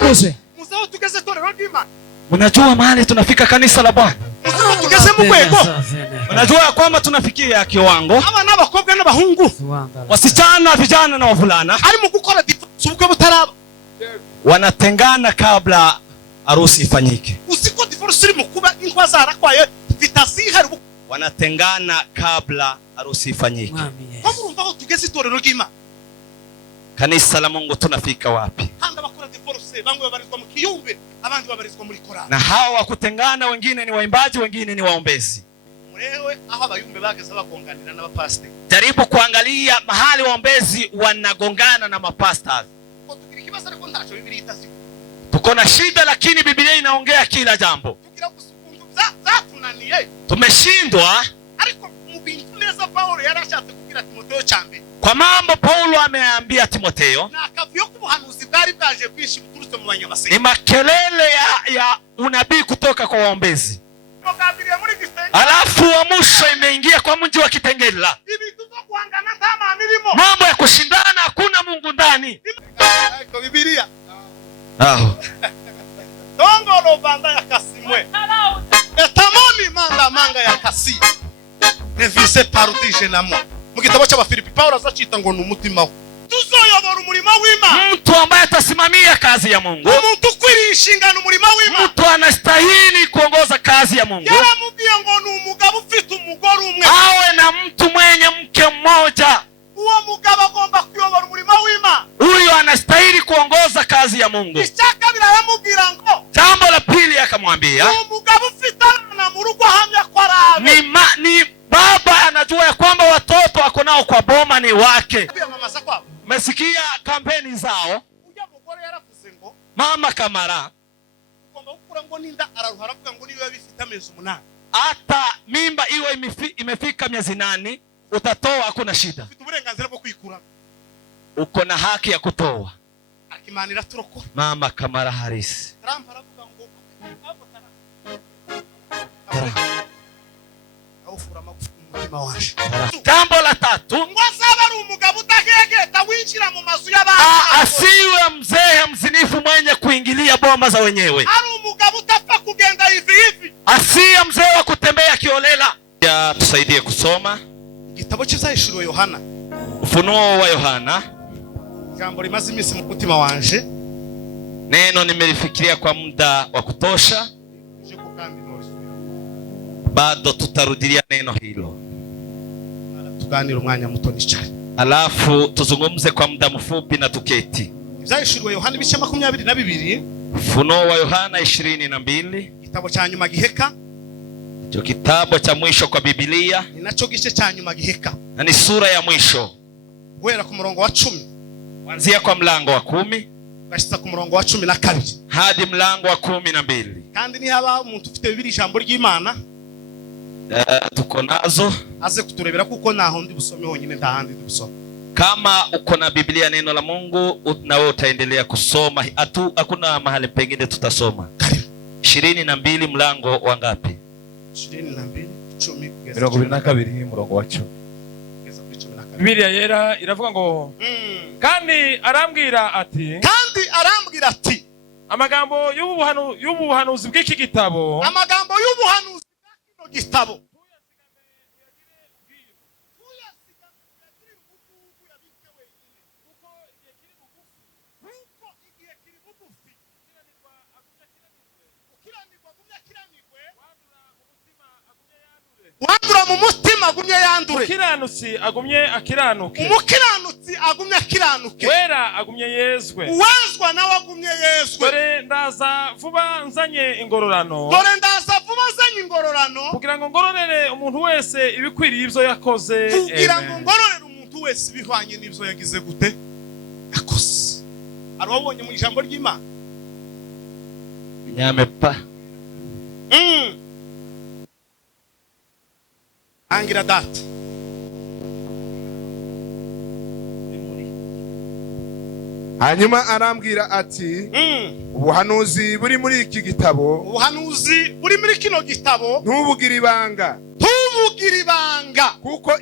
Murakoze. Muzao tugeze torero ry'Imana. Unajua mahali tunafika kanisa la Bwana? Muzao tugeze mu kwego. Unajua kwamba tunafikia kiwango Aba n'abakobwa n'abahungu, wasichana, vijana na wavulana ari mu gukora ubukwe butaraba, wanatengana kabla harusi ifanyike. Usiko divorce iri mu kuba inkwa zarakwaye vitasiha, wanatengana kabla harusi ifanyike. Urumva aho tugeze torero ry'Imana. Kanisa la Mungu tunafika wapi? Hanga bakora divorce, bamwe babarizwa mu kiyumbe, abandi babarizwa muri korali. Na hawa kutengana, wengine ni waimbaji, wengine ni waombezi. Murewe aho abayumbe bageze bagonganira n'abapasiteri. Jaribu kuangalia mahali waombezi wanagongana na mapastors. Ko tugira ikibazo ariko ntacho Biblia itasi. Tuko na shida, lakini Biblia inaongea kila jambo. Tugira gusukundu zatunaniye. Tumeshindwa. Ariko mu bintu neza Paulo yarashatse kubwira Timotheo cyambe. Kwa mambo Paulo ameambia Timotheo, na akavuyo kubuhanuzi bwari bwaje kwishi buturutse mu banyamase. Ni makelele ya unabii kutoka kwa waombezi. Alafu wa mwisho imeingia kwa mji wa Kitengela. Mambo ya kushindana, hakuna Mungu ndani. Kwa Biblia. Tongolo banda ya kasimwe. Etamoni manga ya kasi. Nevise parudije namo. Mu gitabo cy'Abafilipi Paulo azacita ngo n'umutima we. Tuzoyobora umurimo w'Imana. Mtu ambaye atasimamia kazi ya Mungu. Umuntu ukwiriye inshingano umurimo w'Imana. Mtu anastahili kuongoza kazi ya Mungu. Yaramubwiye ngo n'umugabo ufite umugore umwe. Awe na mtu mwenye mke mmoja. Uwo mugabo agomba kuyobora umurimo w'Imana. Huyo anastahili kuongoza kazi ya Mungu. Ishaka biramubwira ngo. Jambo la pili akamwambia, umugabo ufite na mu rugo ahamya kwa rabe. Ni baba anajua ya kwamba watoto wako nao kwa boma ni wake. Umesikia kampeni zao? Mama Kamara hata mimba iwe imefika miezi 8 utatoa, hakuna shida. Uko na haki ya kutoa. Mama Kamara Harris. Jambo la tatu, asiwe mzee mzinifu mwenye kuingilia boma za wenyewe. Asiwe mzee wa kutembea kiolela. Ya tusaidie kusoma Gitabo cy'Ivyahishuriwe Yohana. Ufunuo wa Yohana. Jambo limaze imisi mu mutima wanje. Neno nimelifikiria kwa muda wa kutosha. Bado tutarudilia neno hilo. Tuganira umwanya muto n'icari. Alafu tuzungumze kwa muda mfupi na tuketi. Ivyahishuriwe Yohana ibice 22. Ufunuo wa Yohana 22. Gitabo cya nyuma giheka. Ndio kitabu cha mwisho kwa Biblia. Ni nacho gice cya nyuma giheka. Na ni sura ya mwisho. Guhera ku murongo wa 10. Kuanzia kwa mlango wa 10. Bashitsa ku murongo wa 12. Hadi mlango wa 12. Kandi ni haba umuntu ufite Biblia ijambo ry'Imana. Tuko nazo. Aze kuturebera kuko naho ndi busome honyine ndahandi ndi busome. Kama uko na Biblia neno la Mungu na wewe utaendelea kusoma. Hakuna mahali pengine tutasoma. 22 mlango wa ngapi? 22 22 murongo wa 10. Biblia yera iravuga ngo kandi arambwira ati amagambo y'ubuhanuzi bw'iki gitabo, amagambo y'ubuhanuzi bw'iki gitabo wandura mu mutima agumye yandure. Umukiranutsi agumye akiranuke. Umukiranutsi agumye akiranuke. Wera agumye yezwe. Uwezwa nawe agumye yezwe. Dore ndaza vuba nzanye ingororano. Kugira ngo ngororere umuntu wese ibikwiriye ibyo yakoze. Kugira ngo ngororere umuntu wese ibihwanye n'ibyo yagize gute yakoze. Ari wabonye mu ijambo ry'Imana. Nyamepa. Angira data. Hanyuma arambwira ati ubuhanuzi buri muri iki gitabo, ubuhanuzi buri muri kino gitabo ntubugira ibanga, kuko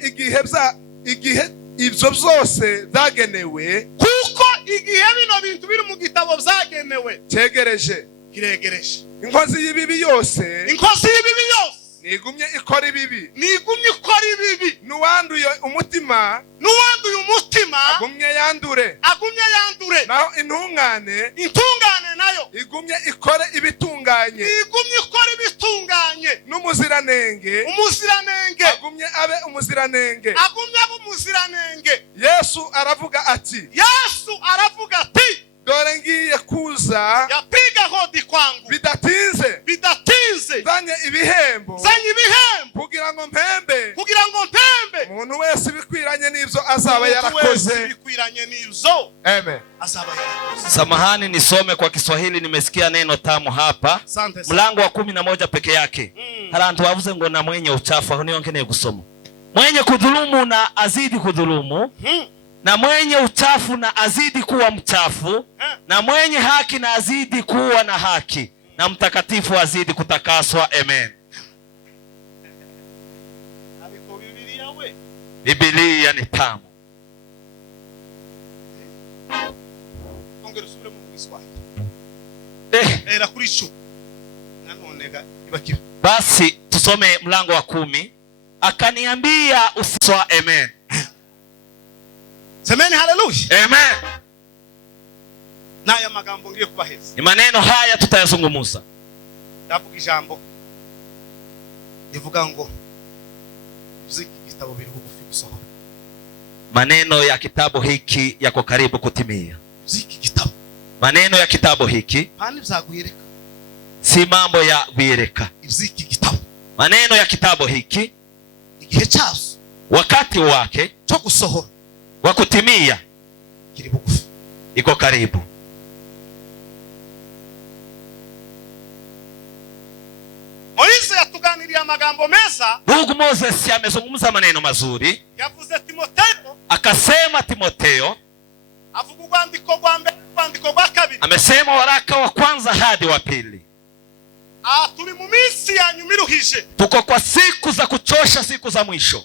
igihe ibyo byose byagenewe, kuko igihe bino bintu biri mu gitabo byagenewe cyegereje, kiregereje. inkozi y'ibibi yose Inkozi y'ibibi yose nigumye ikora ibibi, nigumye ikora ibibi, n'uwanduye umutima n'uwanduye umutima agumye yandure, agumye yandure, naho intungane intungane nayo igumye ikore ibitunganye, igumye ikora ibitunganye, n'umuziranenge umuziranenge agumye abe umuziranenge. agumye aba umuziranenge. Yesu aravuga ati, Yesu aravuga ati, dore ngiye kuza yapiga hodi kwangu bidatinze, bidatinze, zanye ibihembo zanye ibihembo kugira ngo mpembe kugira ngo mpembe umuntu wese bikwiranye n'ibyo azaba umuntu yarakoze. wese bikwiranye n'ibyo Amen. azaba yarakoze. Samahani nisome kwa Kiswahili, nimesikia neno tamu hapa. Asante sana. Mlango wa 11 peke yake. Harantu wavuze ngo na mwenye uchafu, aho niyo nkeneye gusoma. Mwenye kudhulumu na azidi kudhulumu, na mwenye uchafu na azidi kuwa mchafu, na mwenye haki na azidi kuwa na haki, na mtakatifu azidi kutakaswa. Amen. Biblia ni tamu. Basi tusome mlango wa 10. Akaniambia usiswa. Amen. Semeni haleluya. Amen. Naya magambo ngiye kubaheza. Ni maneno haya tutayazungumza. Ndavuga ijambo rivuga ngo ziki gitabo biri bugufi gusohora. Maneno ya kitabu hiki yako karibu kutimia. Ziki gitabo. Maneno ya kitabu hiki Pani byaguhereka. Si mambo ya kuireka. Ziki gitabo. Maneno ya kitabu hiki igihe cyazo, wakati wake cyo gusohora wa kutimia kiri bugufi, iko karibu. Moize yatuganiriye amagambo meza. Ndugu Moses amezungumza maneno mazuri. Yavuze Timotheo, akasema Timotheo, avuga urwandiko rwa mbere, urwandiko rwa kabiri, amesema waraka wa kwanza hadi wa pili. Turi mu minsi ya nyuma iruhije, tuko kwa siku za kuchosha, siku za mwisho.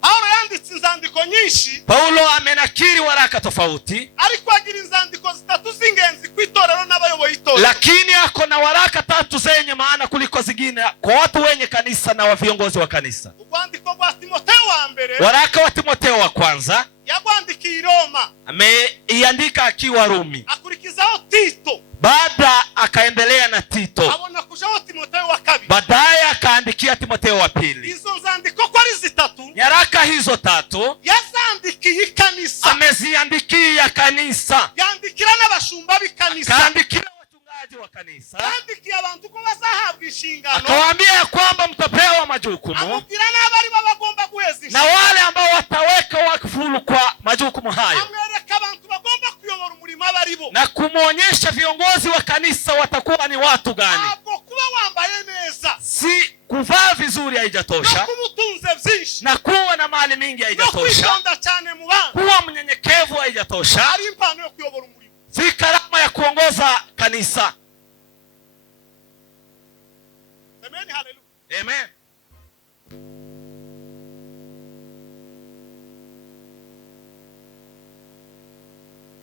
Paulo yanditse inzandiko nyinshi. Paulo amenakiri waraka tofauti, ariko agira inzandiko zitatu z'ingenzi ku itorero n'abayoboye itorero, lakini ako na waraka 3 zenye maana kuliko zingine kwa watu wenye kanisa na wa viongozi wa kanisa. Urwandiko rwa Timotheo wa mbere, waraka wa Timotheo wa kwanza yagwandikiye Roma, ameiandika akiwa Rumi. Akurikizaho Tito, baada akaendelea na Tito, abona kujaho Timotheo wa kabiri, baadaye akaandikia Timotheo wa pili. Izo nzandiko kwa ari zitatu, nyaraka hizo 3 yazandikiye kanisa, ameziandikia kanisa, yandikira n'abashumba b'ikanisa, kaandikia wachungaji wa kanisa, yandikiye abantu ko bazahabwa inshingano, akawaambia kwamba mtapewa majukumu, amubwira n'abari bagomba guheza na wale ambao wataweka wakfu kwa majukumu hayo, amwereka abantu bagomba kuyobora umurimo abaribo, na kumuonyesha viongozi wa kanisa watakuwa ni watu gani. ntabwo kuba wambaye neza, si kuvaa vizuri haijatosha, no kubutunze byinshi, na kuwa na mali mingi haijatosha, kwitonda cyane mu bantu, kuwa mnyenyekevu haijatosha, ari impano yo kuyobora umurimo, si karama ya kuongoza kanisa. Amen, hallelujah. Amen.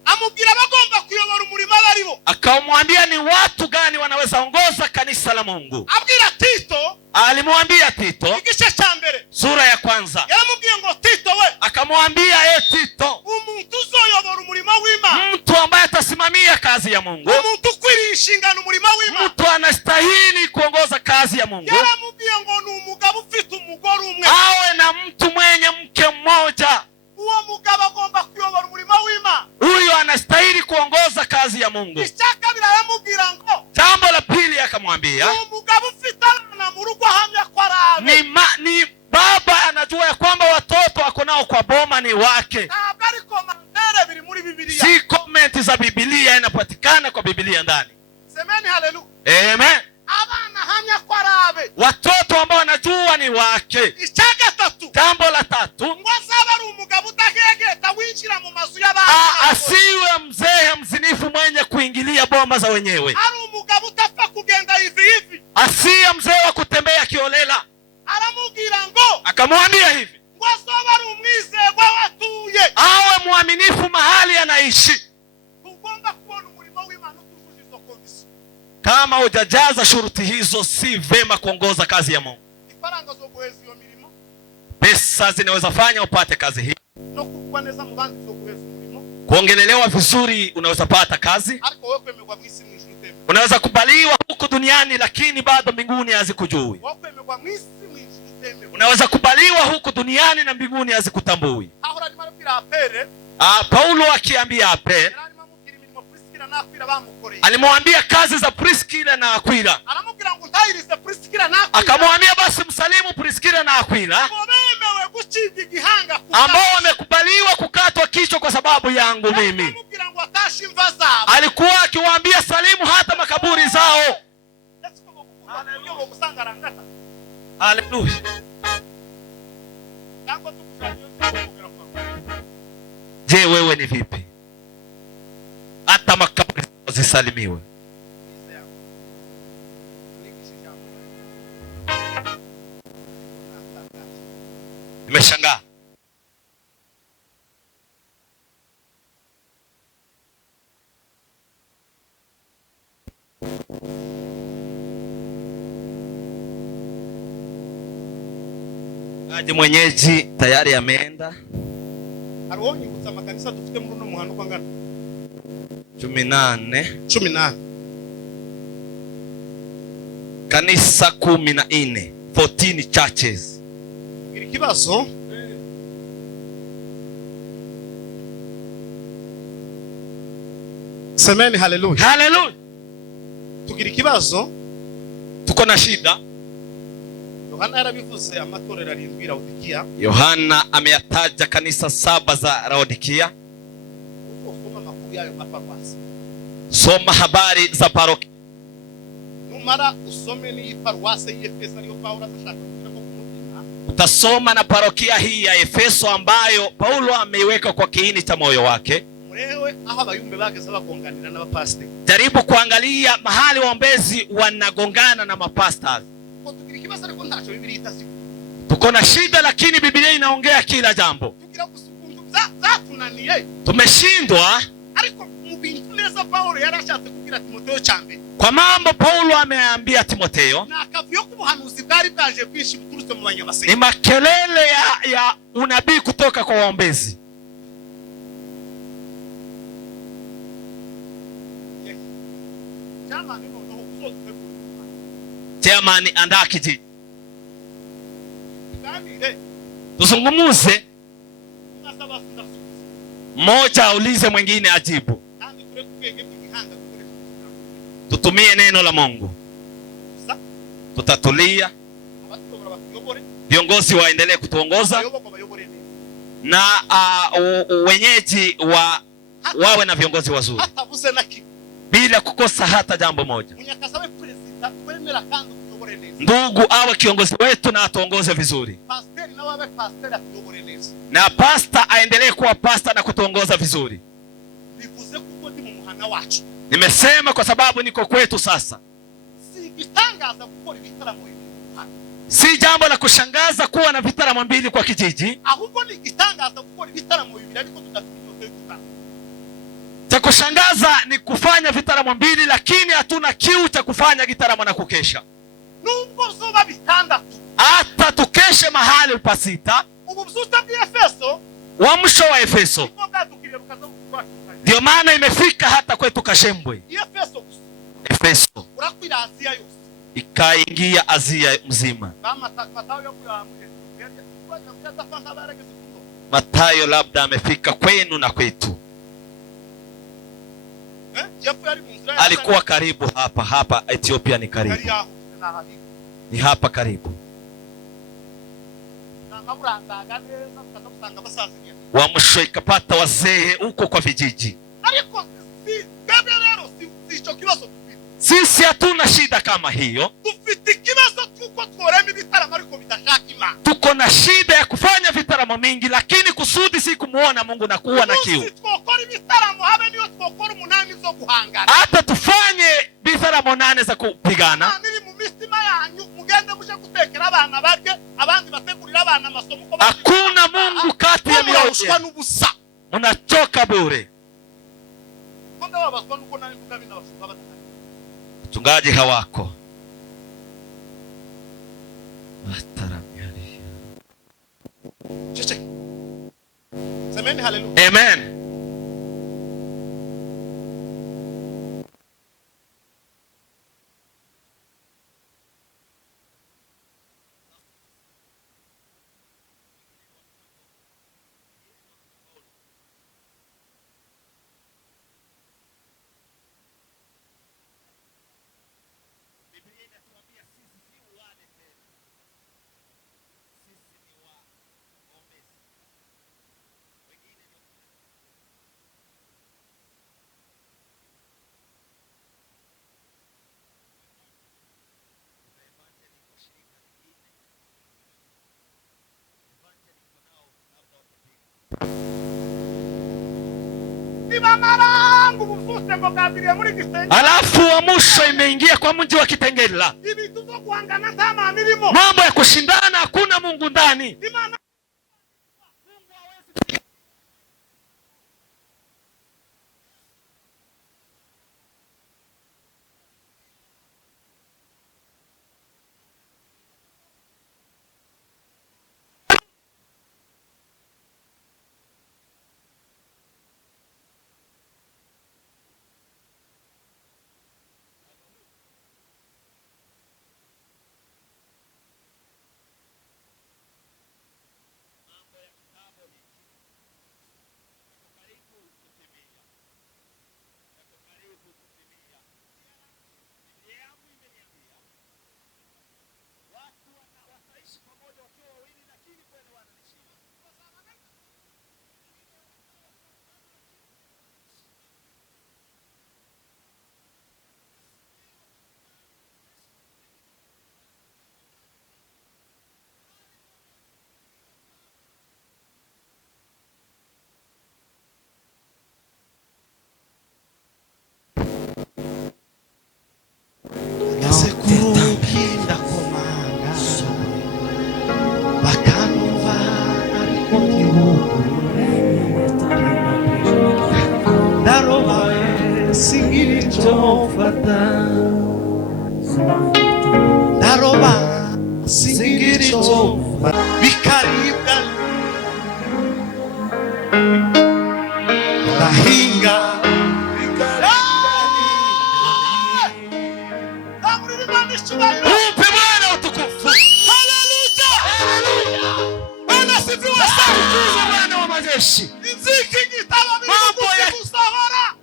Amubwira bagomba kuyobora umurimo abaribo, akamwambia ni watu gani wanaweza ongoza kanisa la Mungu. abwira Tito, alimwambia Tito igice cya mbere sura ya kwanza, yaramubwiye ngo Tito we, akamwambia Tito, umuntu uzoyobora umurimo w'Imana, mtu ambaye atasimamia kazi ya Mungu, umuntu ukwiriye inshingano umurimo w'Imana, mtu anastahili kuongoza kazi ya Mungu, yaramubwiye ngo ni umugabo ufite umugore umwe, awe na mtu mwenye mke mmoja. uwo mugabo agomba kuyobora umurimo w'Imana, huyo anastahili kuongoza kazi ya Mungu. icyaka biramubwira ngo, jambo la pili akamwambia, umugabo ufite abana mu rugo ahamya ko arabe, ni baba anajua ya kwamba watoto wako nao kwa boma ni wake. ntabwo ari komantere biri muri Biblia, si comment za Biblia, inapatikana kwa Biblia ndani. Semeni hallelujah. Amen. Abana ahamya ko arabe, watoto ambao wanajua ni wake. icya gatatu, jambo la 3, ngo azaba ari umugabo udahegeta winjira mu mazu y'abantu, asiwe mzee mzinifu mwenye kuingilia boma za wenyewe, ari umugabo utapfa kugenda hivi hivi, asiye mzee wa kutembea kiolela. aramubwira ngo, akamwambia hivi, ngo azoba ari umwizerwa watuye, awe mwaminifu mahali anaishi, izo. Kama hujajaza shuruti hizo, si vema kuongoza kazi ya Mungu. Ifaranga zo guheza iyo mirimo, Pesa zinaweza fanya upate kazi hii. no kuvugwa neza mu bandi zo guheza umurimo. Kuongelelewa vizuri unaweza pata kazi. Ariko wowe kwemerwa mu isi mu ijuru utemerwa. Unaweza kubaliwa huku duniani lakini bado mbinguni hazikujui. Wowe kwemerwa mu isi mu ijuru utemerwa. Unaweza kubaliwa huku duniani na mbinguni hazikutambui. Ahora arimo arabwira Apele, Paulo akiambia Apele, arimo amubwira imirimo Priskila na Akwila bamukoreye. alimwambia kazi za Priskila na Akwila. Aramubwira ngo ntayirize Priskila na Akwila. Akamwambia basi msalimu Priskila na Akwila bemewe gucibwa igihanga ambao wamekubaliwa kukatwa kichwa kwa sababu yangu mimi. Aramubwira ngo atashe imva zabo. Alikuwa akiwaambia salimu hata makaburi zao. Haleluya. Je, wewe ni vipi? Hata makaburi zisalimiwe. Nimeshangaa. Aje mwenyeji tayari ameenda. Aronyibutsa amakanisa dufite muri no muhanda kwa ngana 18 kanisa 14 churches. Iri kibazo semeni haleluya. Haleluya. Tugira ikibazo, tuko na shida. Yohana yarabivuze amatorero 7 Laodikia. Yohana ameyataja kanisa 7 za Laodikia. Usoma makuru yayo mapakwasi. Soma habari za parokia. Numara usome ni paruwase y'Efeso ariyo Paulo ashaka kugira ko kumutima. Utasoma na parokia hii ya Efeso ambayo Paulo ameiweka kwa kiini cha moyo wake. Mwewe aho abayumbe bageze bagonganira n'abapasiteri. Jaribu kuangalia mahali waombezi wanagongana na mapastors. Tugira ikibazo ariko ntacho Biblia itasi. Tuko na shida lakini Biblia inaongea kila jambo. Tugira gusukundu zatunaniye. Tumeshindwa. Ariko mu bintu neza Paulo yarashatse kugira Timotheo cyambe. Kwa mambo Paulo ameambia Timotheo. Na akavuyo kubuhanuzi bwari bwaje kwishi buturutse mu banyabasenge. Ni makelele ya unabii kutoka kwa waombezi. Chairman andaa kijiji. Tuzungumuze. Mmoja aulize mwingine ajibu. Tutumie neno la Mungu. Tutatulia. Viongozi waendelee kutuongoza. Na wenyeji wawe na viongozi wazuri. Bila kukosa hata jambo moja. Ndugu awe kiongozi wetu na atuongoze vizuri. Na pasta aendelee kuwa pasta na kutuongoza vizuri. Nimesema kwa sababu niko kwetu sasa. Si jambo la kushangaza kuwa na vitaramo 2 kwa kijiji. Cha kushangaza ni kufanya vitaramo 2 lakini hatuna kiu cha kufanya gitaramo na kukesha. Hata tukeshe mahali pasita. Uamsho wa Efeso. Ndio maana imefika hata kwetu Kashembwe. Efeso. Ikaingia Asia mzima. Mathayo labda amefika kwenu na kwetu. Alikuwa karibu hapa Ethiopia ni karibu. Ni hapa karibu. Uamsho ikapata wazee huko kwa vijiji. Sisi hatuna shida kama hiyo. Tuko na shida ya kufanya vitaramo mingi lakini kusudi si kumuona Mungu na kuwa na kiu. Hata tufanye vitaramo 8 za kupigana. Hakuna Mungu kati ya mioyo. Mnachoka bure. Mchungaji hawako. Semeni haleluya. Amen. Alafu wa mwisho imeingia kwa mji wa Kitengela. Mambo ya kushindana, hakuna Mungu ndani.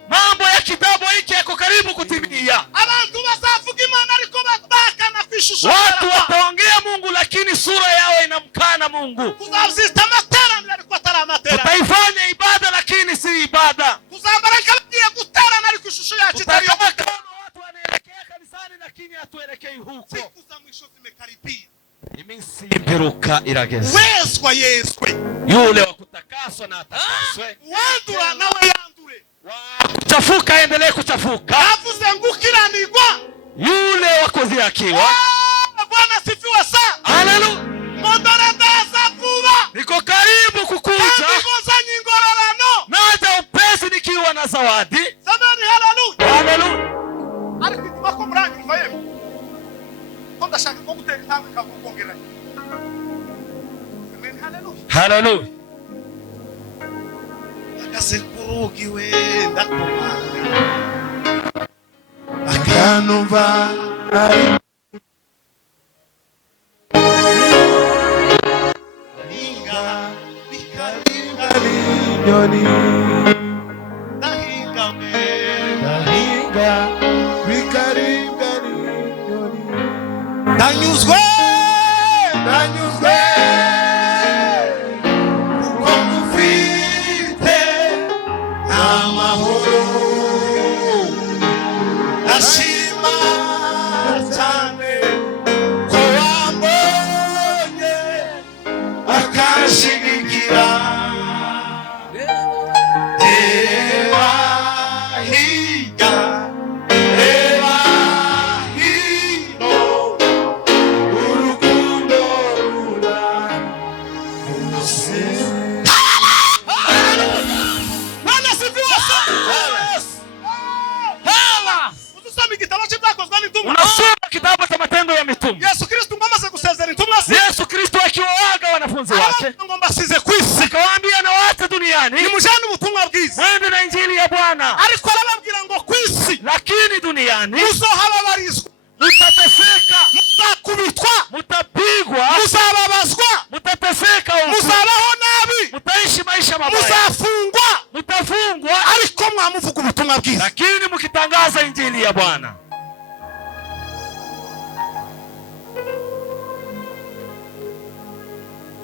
Mambo ya kitabu hiki yako karibu kutimia. Watu wataongea Mungu lakini sura yao inamkana Mungu. Tutaifanya ibada lakini si ibada. Watu wanaelekea kanisani lakini hatuelekei huko. Siku za mwisho zimekaribia. Iminsi y'imperuka irageze. Wezwa yezwe. Yule wa kutakaswa na atakaswe. Wandura nawe yandure. Kuchafuka endelee kuchafuka. Avuze ngukiranirwa. Yule wa kudhihakiwa. Bwana sifiwe sana. Haleluya. Mondora ndaza vuba. Niko karibu kukuja. Ndivoza nyingororano. Naja upesi nikiwa na zawadi. Samani haleluya. Haleluya. Arikituma ko mrangi mfaye. Konda shaka ko gutera intambwe kavukongeranye. Amen haleluya. Haleluya. Akasekurugiwe ndakomanga. Akanumva Inga bikaringa nyoni Dahinga me dahinga bikaringa nyoni Danyuzwe kuko ngufite amahoro Ashima cyane ko wambonye akashigikira Eva higa Eva hino n'intumwa. Unasoma kitabu cha Matendo ya Mitume. Yesu Kristo ngamaze gusezera intumwa ze. Yesu Kristo akiwaaga wanafunzi wake, ngo mbasize ku isi. akawaambia na watu duniani, nimujane ubutumwa bwiza. mwende na injili ya Bwana. Ariko arababwira ngo ku isi, lakini duniani muzohababarizwa, mutateseka, mutakubitwa, mutapigwa, muzababazwa, mutateseka, muzabaho nabi, mutaishi maisha mabaya, muzafungwa, mutafungwa, ariko mwamuvuga ubutumwa bwiza. lakini mkitangaza injili ya Bwana.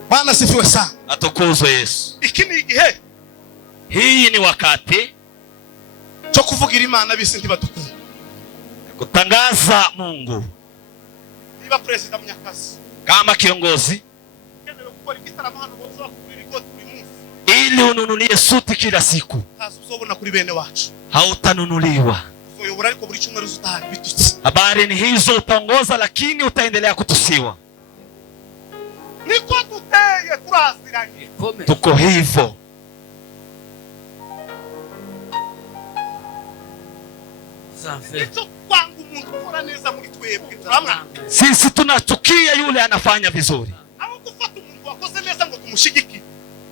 Bwana sifiwe sana. Atukuzwe Yesu. Iki ni igihe, hii ni wakati cyo kuvugira Imana bisi ntibatukunda. kutangaza Mungu. Niba President Munyakazi Kama kiongozi, ukeneye gukora igitaramo hano boza bakurira igoti buri munsi, ili ununulie suti kila siku, kazi uzobona kuri bene wacu. hautanunuliwa. Uyobora ariko buri cyumweru uzutahana bitutsi. Habari ni hizo, utaongoza lakini utaendelea kutusiwa. Niko tuteye turaziranye. Tuko hivyo. Nicyo kwanga umuntu ukora neza muri twebwe turamwa. Sisi tunachukia yule anafanya vizuri. Abo gufata umuntu wakoze neza ngo tumushigikire,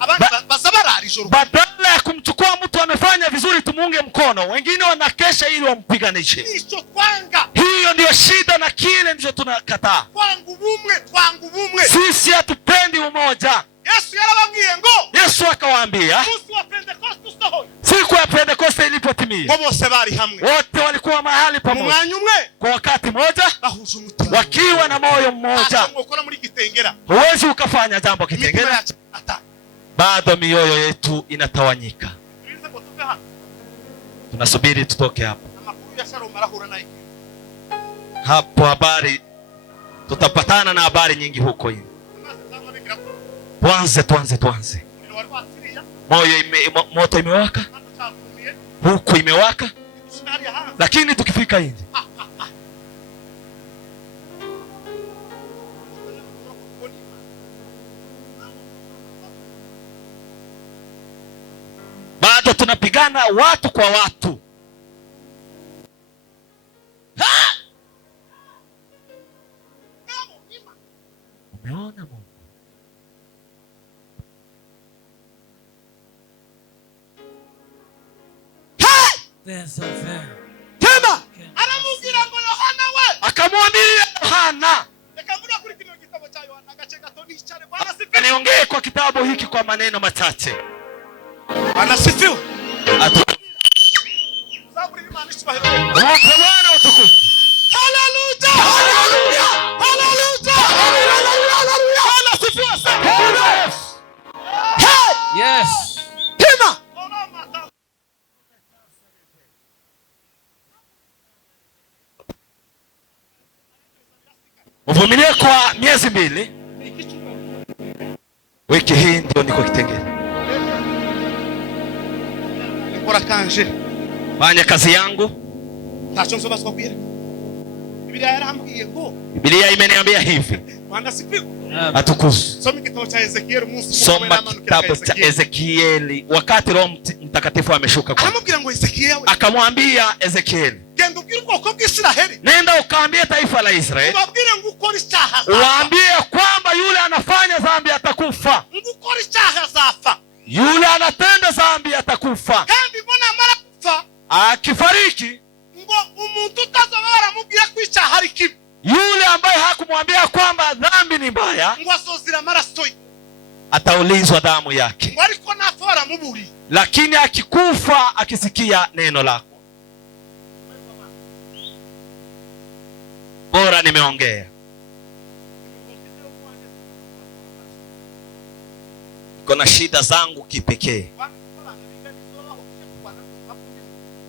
abandi bazabarara ijoro. Badala ya kumchukua mtu amefanya vizuri tumuunge mkono, wengine wanakesha ili wampiganishe. Nicyo kwanga. Hiyo ndio shida na kile ndicho tunakataa. Kwanga ubumwe, twanga ubumwe. Sisi hatupendi umoja. Yesu yarababwiye ngo, Yesu akawaambia Munsi wa Pentecoste usohoye, siku ya Pentekoste ilipotimia, ngo bose bari hamwe, wote walikuwa mahali mu pamoja mwanya umwe, kwa wakati mmoja, bahuje umutima, wakiwa na moyo mmoja. ukora muri Gitengera, Huwezi ukafanya jambo imitima Kitengela, yacu ata. bado mioyo yetu inatawanyika. Tulize ngo tuve hano. Tunasubiri tutoke hapo. Amakuru ya Shalom arahura naye. Hapo habari tutapatana na habari nyingi huko hivi. Tuanze. Moto imewaka, huku imewaka, lakini tukifika hivi bado tunapigana watu kwa watu. Umeona Mungu? Tena aramubwira ngo Yohana we, akamwambia Yohana, nikamwambia kuri kino gitabo cha Yohana agace gato nichare. Bwana sifiwe. niongee kwa kitabu hiki kwa maneno machache. Bwana sifiwe. Zaburi Imani subahiro. Bwana utukufu. Hallelujah. Hallelujah. Hallelujah. Hallelujah. Bwana sifiwe sana. Yes. Tena uvumilie kwa miezi 2. Wiki hii ndio niko Kitengela. nikora kanje Fanya kazi yangu. ntacyo nzobazwa kwira. Biblia yarambwiye ngo, Biblia imeniambia hivi. Bwana sifiwe. Atukuzwe. Soma kitabu cha Ezekiel munsi. Soma kitabu cha Ezekieli wakati Roho Mtakatifu ameshuka kwa. Aramubwira ngo Ezekiel, akamwambia Ezekieli, genda ubwire ubwoko bw'Isiraheli, nenda ukaambie taifa la Israeli, ubabwire ngo ukora icyaha, uwaambie kwamba yule anafanya dhambi atakufa, ngo ukora icyaha azafa, yule anatenda dhambi atakufa, kandi mbona amara gupfa akifariki ngo umuntu utazoba baramubwiye ko icyaha ari kibi, yule ambaye hakumwambia kwamba dhambi ni mbaya ngo azozira amaraso ye, ataulizwa damu yake, ngo ariko nafa baramuburiye. lakini akikufa akisikia neno lako. Bora nimeongea. Kuna shida zangu kipekee,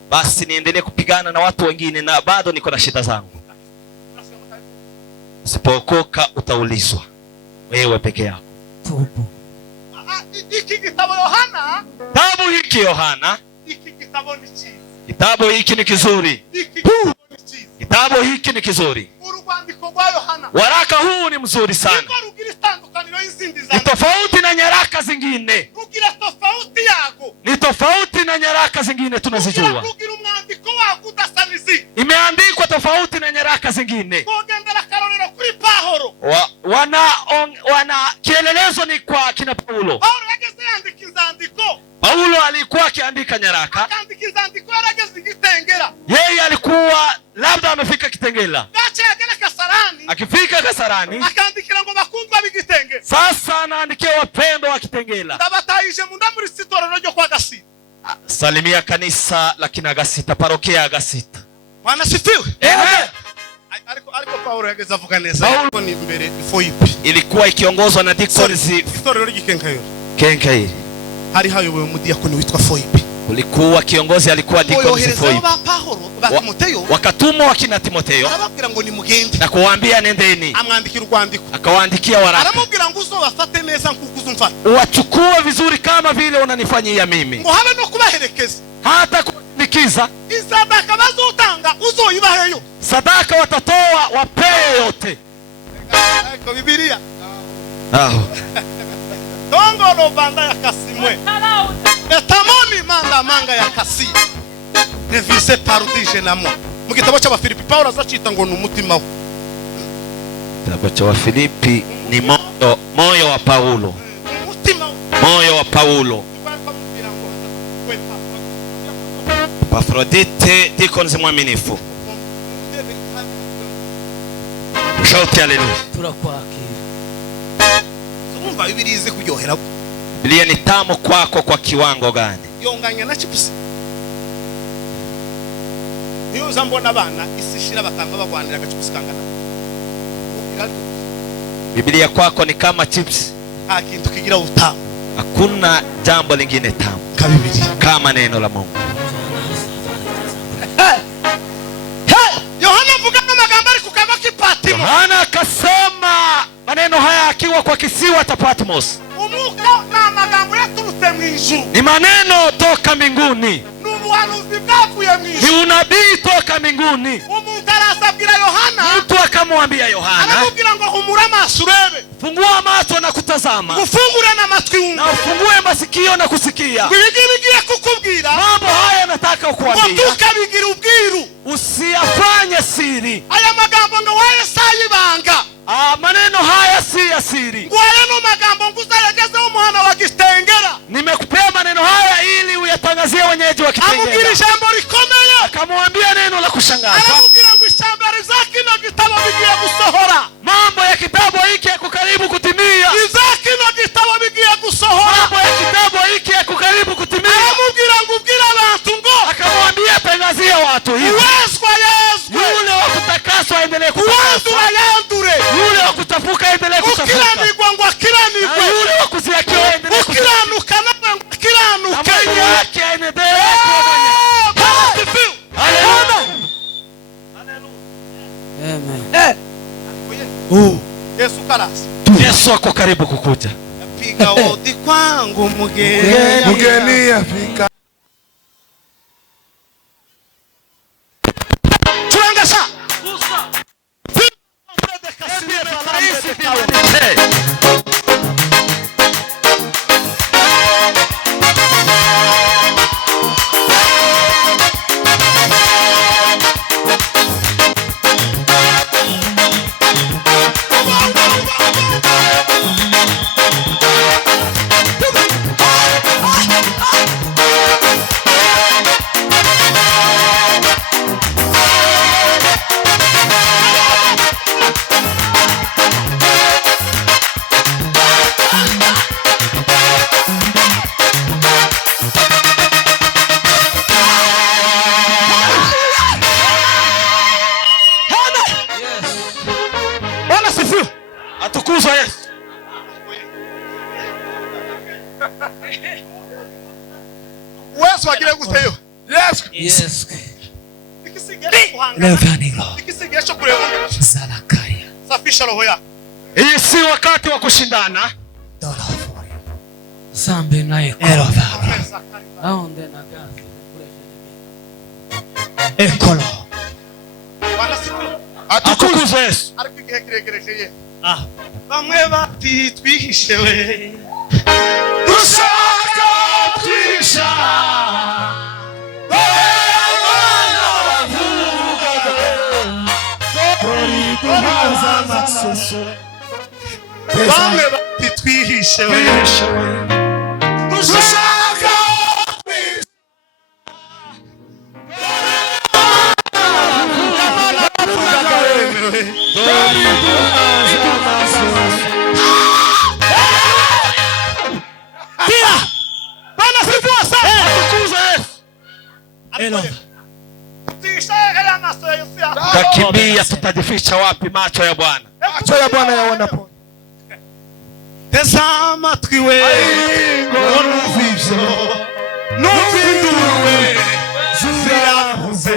basi niendelee kupigana na watu wengine na bado niko na shida zangu. Usipookoka utaulizwa wewe peke yako. Iki gitabo Yohana, Kitabu hiki Yohana, iki gitabo ni cyiza, kitabu hiki ni kizuri, iki gitabo ni cyiza, kitabu hiki ni kizuri. urwandiko rwa Yohana, Waraka huu ni mzuri sana, niko rugira itandukaniro y'izindi ni zandiko, tofauti na nyaraka zingine, rugira tofauti yago, ni tofauti na nyaraka zingine tunazijua. kugira umwandiko wako udasanizi Imeandikwa tofauti na nyaraka zingine. kogendera karorero kuri Pahoro. Wana kielelezo ni kwa kina Paulo. Paulo yageze yandika inzandiko. Paulo alikuwa akiandika nyaraka. Akandika inzandiko yarageze igitengera. Yeye alikuwa labda amefika Kitengela. Gacha yagera Kasarani. Akifika Kasarani akandikira ngo bakundwa b'Igitenge. Sasa anaandikia wapendo wa Kitengela. Ndabatayije munda muri sitorero ryo kwa Gasita. Salimia kanisa la kina Gasita, parokia ya Gasita. Bwana sifiwe. Amen. Ariko Paulo yageze avuga neza. Paulo ni mbere foipi. Ilikuwa ikiongozwa na Dickons sitorero ry'Ikenkayo. Kenkai. Hari hayoboye umudiakoni witwa Foipi. Kulikuwa kiongozi alikuwa Dickons Foipi. Wakatumwa wakina Timotheo. Arababwira ngo ni mugende. Na kuwaambia nendeni. Amwandikira urwandiko. Akawaandikia waraka. Aramubwira ngo uzobafate neza nkuko uzumfata. Wachukue vizuri kama vile unanifanyia mimi. Ngo habe no kubaherekeza. Hata kusindikiza. Sadaka bazotanga uzoyibaheyo. Sadaka watatoa wapee yote. Kwa Biblia. Aho. Tongolo banda ya kasimwe. Etamoni manga ya kasi. Devise parudije na moi. Mu gitabo cy'Abafilipi Paulo azacita ngo n'umutima we. Kitabu cha Wafilipi ni moyo wa Paulo. Umutima we. Moyo wa Paulo. Epafrodite Dickons mwaminifu. Shauti haleluya. Turakwakira. Umva Biblia izi kuryohera. Biblia ni tamu kwako kwa kiwango gani? Yonganya na chipusi. Niyo zambona abana isishira bakamba bagwanira gachipusi kangana. Biblia kwako ni kama chips. Kintu kigira utamu. Hakuna jambo lingine tamu kama neno la Mungu. Yohana avuga amagambo ari kukava kipatimo. Yohana akasema maneno haya akiwa kwa kisiwa cha Patmos. Umuka na magambo yaturutse mu ijuru. Ni maneno toka mbinguni. N'ubuhanuzi bwavuye mu ijuru. Ni unabii toka mbinguni. Umuntu arasabira Yohana. Mtu akamwambia Yohana, aramubwira ngo humura amaso urebe. Fungua macho na kutazama. Ufungure na matwi wumve. Na ufungue masikio na kusikia. Bigiye kukubwira. Mambo haya nataka kukuambia. Tukabigira ubwiru. Usiyafanye siri. Aya magambo ngo waye sayibanga. Maneno haya si ya siri. Waye no magambo nguzayageze umuhana wa Kitengera. Nimekupea maneno haya ili uyatangazie wenyeji wa Kitengera. Amubwira ijambo rikomeye. Akamwambia neno la kushangaza. Aramubwira ngo ijambo rizakino gitabo bigiye gusohora. Mambo ya kitabu hiki yako karibu kutimia. Izakino gitabo bigiye gusohora. Mambo ya kitabu hiki yako karibu kutimia. Aramubwira ngo ubwira abantu ngo. Akamwambia tangazia watu hivi. Uwezwa yule wa kutakaswa endelee kutakaswa. Yandure. Yule wa kutafuka endelee kutafuka. Ukiranirwa ngo akiranirwe. Yule wa kuziakiwa endelee kuziakiwa. Ukiranuka nawe ngo akiranuke. Amani yake endelee kuonye. Haleluya. Amen. Yesu karasi. Yesu ako karibu kukuja. Piga hodi kwangu mgeni afika. Tuangasha. Atukuzwe Yesu. Yesu wagire guteyo. Yesu. Yes. Ikisigia cyo kureba. Zalakaya. Safisha roho yako. Hii si wakati wa kushindana. Sambe naye erova. Aonde na gazi. Ekolo. Atukuzwe Yesu. Ariko igihe kiregereje ye. Bamwe bati twihishe we. Dushaka twisha bamwe bati twihishe we dushaka Takimbia, tutajificha wapi? Macho ya Bwana, macho ya Bwana yaona po. teza amatwi we Numvise numvinduwe ziravuze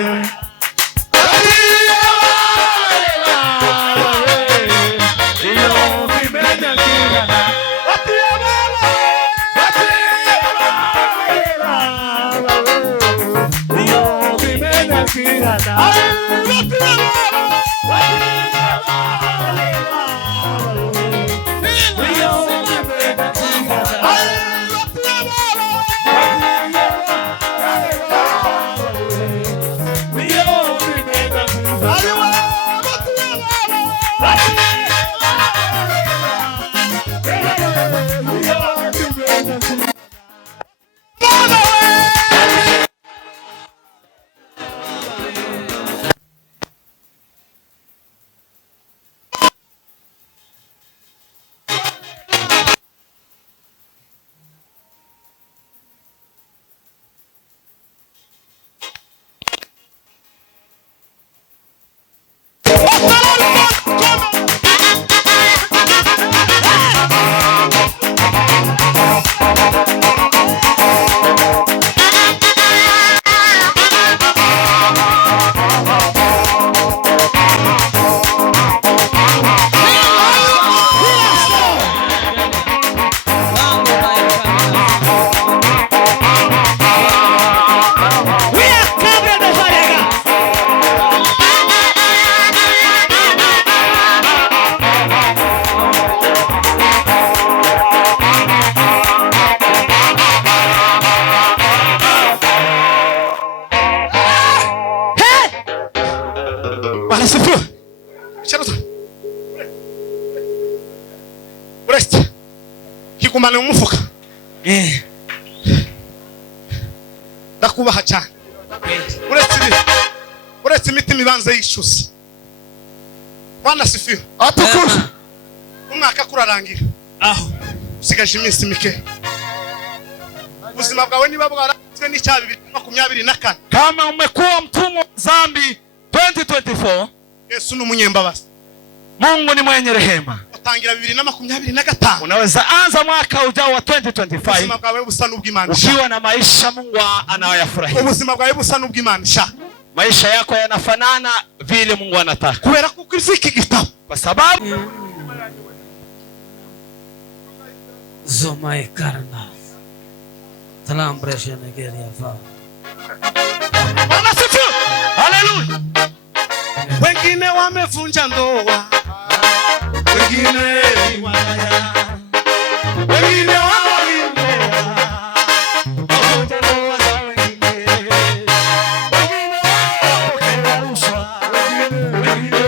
kikumana umufuka ndakubaha cyane uretse imitima ibanza yishyuza Bwana sifiwe atukuze umwaka kurarangira aho usigaje iminsi mike ubuzima bwawe niba bwaratswe n'icyaha 2024 kama umekuwa mtumwa wa dhambi 2024, Yesu ni umunyembabazi, Mungu ni mwenye rehema. utangira 2025 Unaweza anza mwaka ujao wa 2025 ubuzima bwawe busa n'ubw'Imana ukiwa na maisha Mungu anayoyafurahia. ubuzima bwawe busa n'ubw'Imana sha Maisha yako yanafanana vile Mungu anataka, kubera ko ukiziki gitabo kwa sababu Zoma ekarna Talambre Nigeria va. Bwana sifiwe. haleluya. Wengine wamevunja ndoa, wengine ni walaya, wengine walimbea, wavunja ndoa za wengine, wengine wapokea rushwa, wengine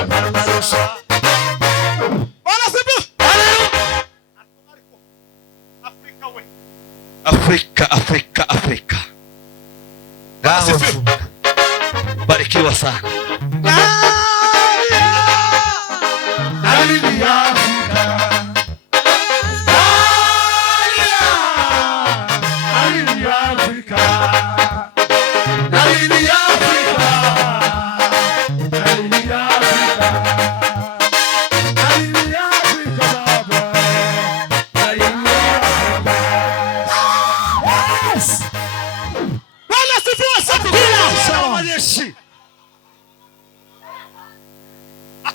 wapanda rushwa. Bwana sifiwe. Haleluya. Afrika we. Afrika. Gaho. Barikiwa sana.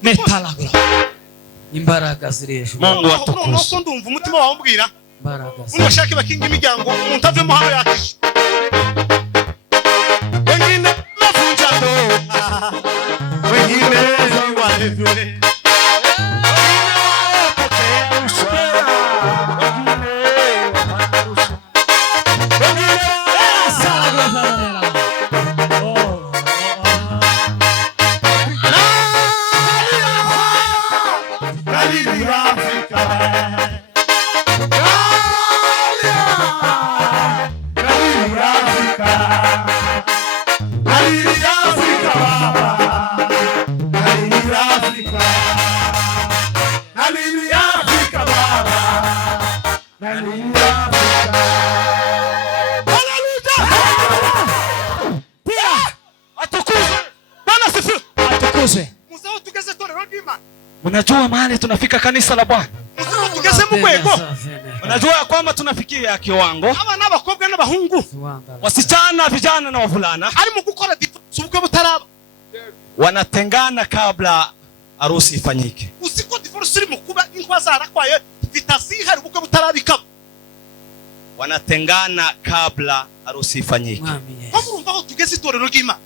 Metalagro. Imbaraga zirejuru. Mungu atukuzwe. Nuko ndumva umutima wawe umbwira. Imbaraga. Unashaka bakinga imiryango umuntu avemo hano yakisha. Wengine bavunja ndoa. Wengine ni walevi. Akuzwe. Muzao tugeze torero ry'Imana. Unajua mahali tunafika kanisa la Bwana? Muzao tugeze mu rwego. Unajua ya kwamba tunafikia kiwango Abana n'abakobwa n'abahungu. wasichana, vijana na wavulana Ari mu gukora divorce ubukwe butaraba. wanatengana kabla harusi ifanyike. Usiko divorce iri mu kuba inkwa zarakwaye vitasi hari ubukwe butarabikaba. Wanatengana kabla harusi ifanyike. Kwa urumva aho tugeze itorero ry'Imana.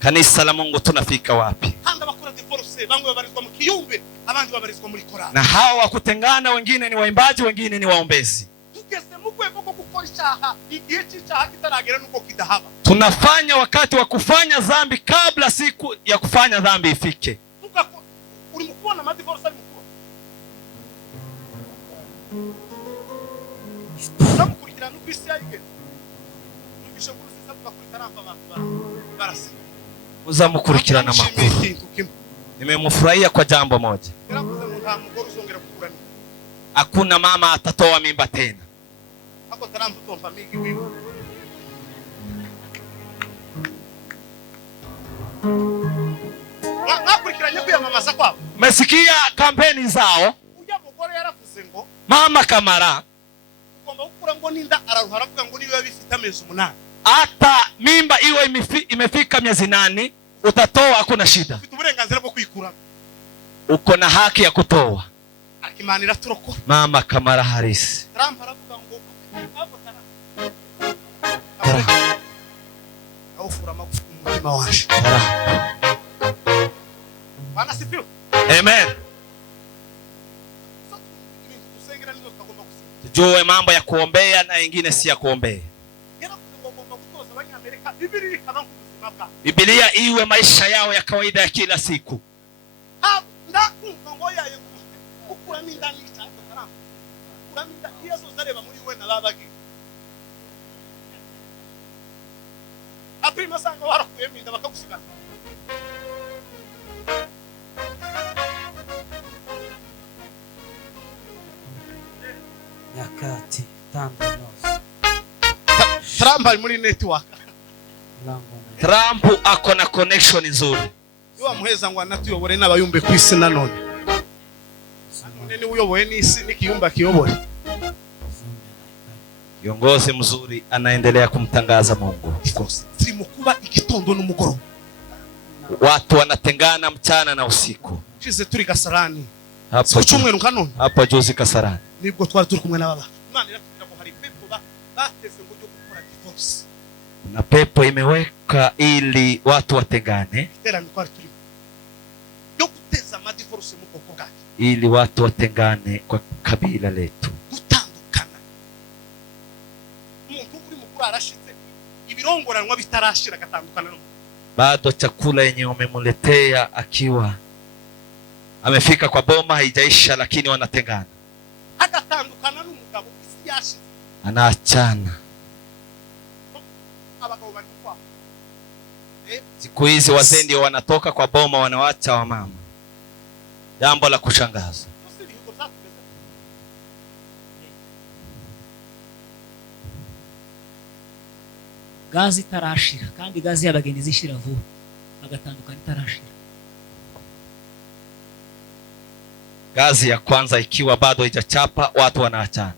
Kanisa la Mungu tunafika wapi? Handa bakora divorce bamwe babarizwa mu kiyumbe abandi babarizwa muri korali. Na hawa kutengana, wengine ni waimbaji, wengine ni waombezi. Tugeze mu rwego rwo gukora icyaha igihe cy'icyaha kitaragera nuko kidahaba. Tunafanya wakati wa kufanya dhambi kabla siku ya kufanya dhambi ifike. Uri mu kubona ama divorce ari mu kuba. Namukurikirana uko isi yayigeze. Nubishe kurusiza tugakurikirana abantu barasi. Uzamukurikirana amakuru. Nimemfurahia kwa jambo moja. Hakuna mama atatoa mimba tena. Mesikia kampeni zao. Mama Kamara hata mimba iwe imefika miezi 8 utatoa, hakuna shida. Uko na haki ya kutoa. Mama Kamara Harris. Amen. Tujue mambo ya kuombea na wengine si ya kuombea. Biblia iwe maisha yao ya kawaida ya kila siku. Nyakati tandanos. Trump ali muri network. Trump ako na connection nzuri. Yo muheza ngo anatuyobore n'abayumbe ku isi nanone. None ni uyoboye n'isi n'ikiyumba kiyobore. Kiongozi mzuri anaendelea kumtangaza Mungu. Turi mu kuba igitondo n'umugoroba. Watu wanatengana mchana na usiku. Chize turi Kasarani. Hapo cyumweru kanone. Hapo juzi Kasarani. Nibwo twari turi kumwe n'ababa. Imana iratubwira ko hari pepo bateze ngo cyo gukora divorce. Na pepo imeweka ili watu watengane. Terani twari turi. Yo guteza ama divorce mu bwoko bwacu. Ili watu watengane kwa kabila letu. Gutandukana. Umuntu uri mukuru arashitse ibirongoranwa bitarashira gatandukana no. Bado chakula yenye umemletea akiwa amefika kwa boma haijaisha, lakini wanatengana. Agatandukana n'umugabo isi yashize. Anaachana. Abagabo bari kwa. Siku hizi wazee ndio wanatoka kwa boma wanawacha wa mama. Jambo la kushangaza. Gazi tarashira kandi gazi y'abageni zishira vuba agatandukana tarashira. Gazi ya kwanza ikiwa bado haijachapa, watu wanaachana.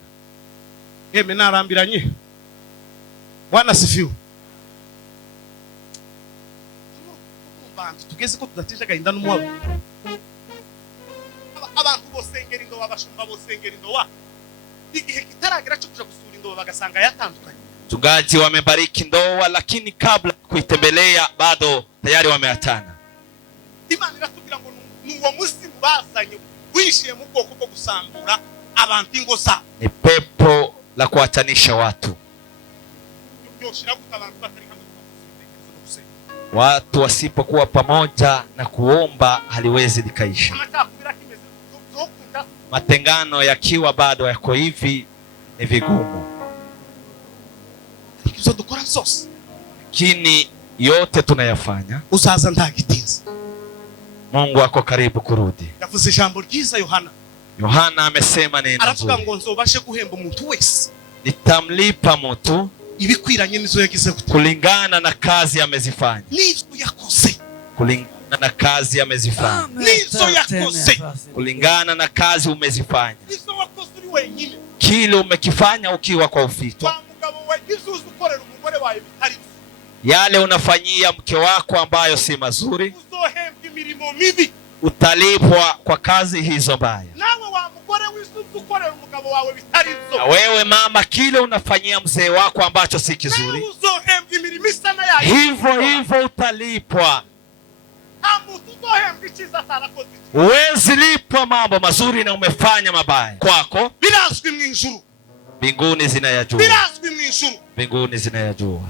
Eme narambiranye. Bwana sifiwe. Tugeze ko tudateje gahinda n'umwabo. Abantu bosengera indo babashumba bosengera indo wa. Igihe kitaragera cyo kuja gusura indo bagasanga yatandukanye. Mchungaji wamebariki ndoa, lakini kabla kuitembelea bado tayari wameachana. Imana iratubwira ngo nuwo musi bazanye wishiye mu bwoko bwo gusambura abantu ingo za. Ni pepo la kuachanisha watu. Watu wasipokuwa pamoja na kuomba haliwezi likaisha. Matengano yakiwa bado yako hivi ni vigumu. Lakini yote tunayafanya, uzaza ndagitinza. Mungu ako karibu kurudi. Yavuze ijambo ryiza Yohana. Yohana amesema neno nzuri. Aravuga ngo nzobashe guhemba umuntu wese. Nitamlipa mtu ibikwiranye nizo yagize kulingana na kazi amezifanya. N'ivyo yakoze. na kazi amezifanya, nizo yakoze, kulingana na kazi umezifanya, nizo wakoze uri wenyine, kile umekifanya ukiwa kwa uficho. wa mugabo we izo uzikorera umugore wawe bitari Yale unafanyia mke wako ambayo si mazuri, uzohembwa imirimo mibi. utalipwa kwa kazi hizo mbaya. Nawe wa mugore w'izo ukorera umugabo wawe bitari zo, Na wewe mama, kile unafanyia mzee wako ambacho si kizuri, nawe uzohembwa imirimo isa na yayo. hivyo hivyo utalipwa. Nta muntu uzohembwa icyiza atarakoze. Huwezi lipwa mambo mazuri na umefanya mabaya kwako. Birazwi mu ijuru, Mbinguni zinayajua, birazwi mu ijuru. mbinguni zinayajua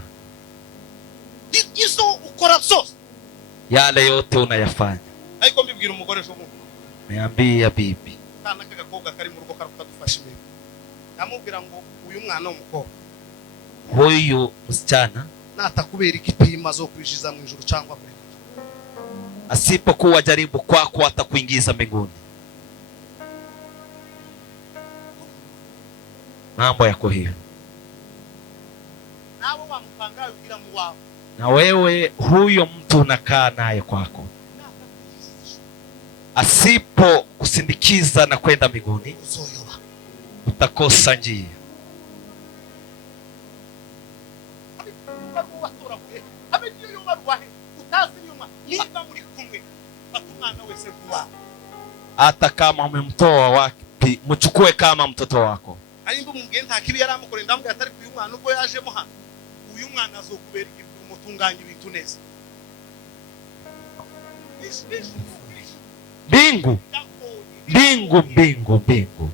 Izo ukora zose, yale yote unayafanya. ariko mbibwira umugore ejo bundi, Niambia bibi, kana kagakobwa kari mu rugo karadufasha imirimo, namubwira ngo uyu mwana w'umukobwa huyu msichana natakubera igipimo zo kwishiza mu ijuru cyangwa muri asipokuwa jaribu kwako atakuingiza mbinguni. Mambo yako hiyo. nawe wamupangayo ugira mu wawe, Na wewe huyo mtu unakaa naye kwako, asipo kusindikiza na kwenda mbinguni, uzoyoba. utakosa njia. Habe niyo yobaruwahe utazi nyuma, niba muri kumwe batumwana wese kuwa, Hata kama umemtoa wapi, mchukue kama mtoto wako. ari mbu munge nta kibi yaramukoreye, ndambwe atari kuyu mwana ubwo yajemo hano, uyu mwana azokubera igipimo umutunganya ibintu neza. Mbingu, mbingu, mbingu, mbingu,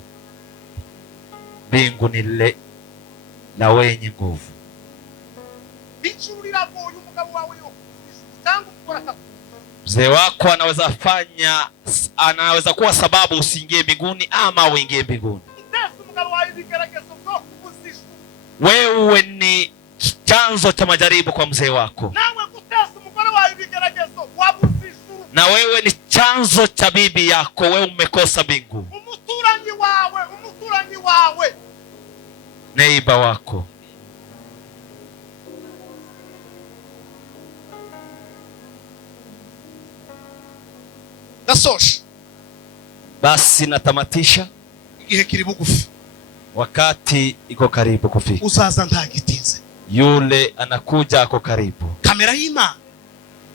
mbingu ni lile la wenye nguvu. Ijuru liragoye umugabo wawe yo cyangwa ukora kazi. Mzee wako anaweza kuwa sababu usiingie mbinguni ama uingie mbinguni. Ndetse umugabo wawe bigeragezo bwo kuzisha, Wewe ni chanzo cha majaribu kwa mzee wako, nawe gutesa umugore wawe bigeragezo wabuzisha. na wewe ni chanzo cha bibi yako. Wewe umekosa mbingu. Umuturanyi wawe Neiba wako, gasosha. basi natamatisha. Igihe kiri bugufi, Wakati iko karibu kufika, uzaza ntagitinze. yule anakuja ako karibu. Kamera y'Imana,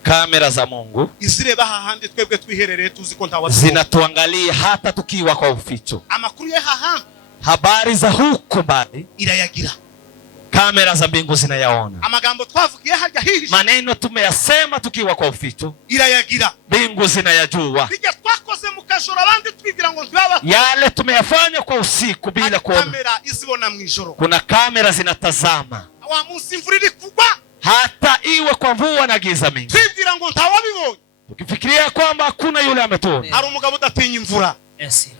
Kamera za Mungu izireba hahandi twebwe twiherereye tuzi ko ntawa zinatuangalia hata tukiwa kwa uficho. amakuru ye hahandi Habari za huko mbali, irayagira. kamera za mbingu zinayaona. Amagambo twavugiye harya hihi, Maneno tumeyasema tukiwa kwa uficho, irayagira. mbingu zinayajua. Bijya twakoze mu kajoro abandi twigira ngo ntibaba, Yale tumeyafanya kwa usiku bila kuona, kamera izibona mu ijoro. kuna kamera zinatazama. Wa munsi imvura iri kugwa, Hata iwe kwa mvua na giza mingi, twigira ngo ntawabibonye. tukifikiria kwamba hakuna yule ametuona. Hari umugabo udatinya imvura,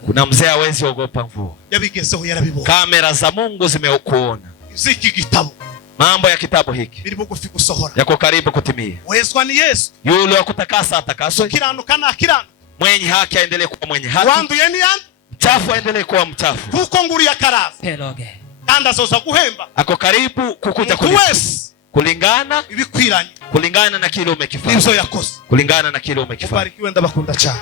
Kuna mzee hawezi ogopa mvua. yabigezeho yarabibonye. Kamera za Mungu zimekuona. Ziki gitabo Mambo ya kitabu hiki biri bugufi gusohora. yako karibu kutimia. Wezwa ni Yesu, Yule wa kutakasa atakaswe, kiranuka na kiranu, mwenye haki aendelee kuwa mwenye haki, wanduye ni yandi mchafu aendelee kuwa mchafu. kuko nguri ya karaza Peloge. kandi azoza guhemba Ako karibu kukuja umuntu kulipa wese kulingana ibikwiranye na kile umekifanya, n'ivyo yakoze. kulingana na kile umekifanya. Ubarikiwe, ndabakunda cyane.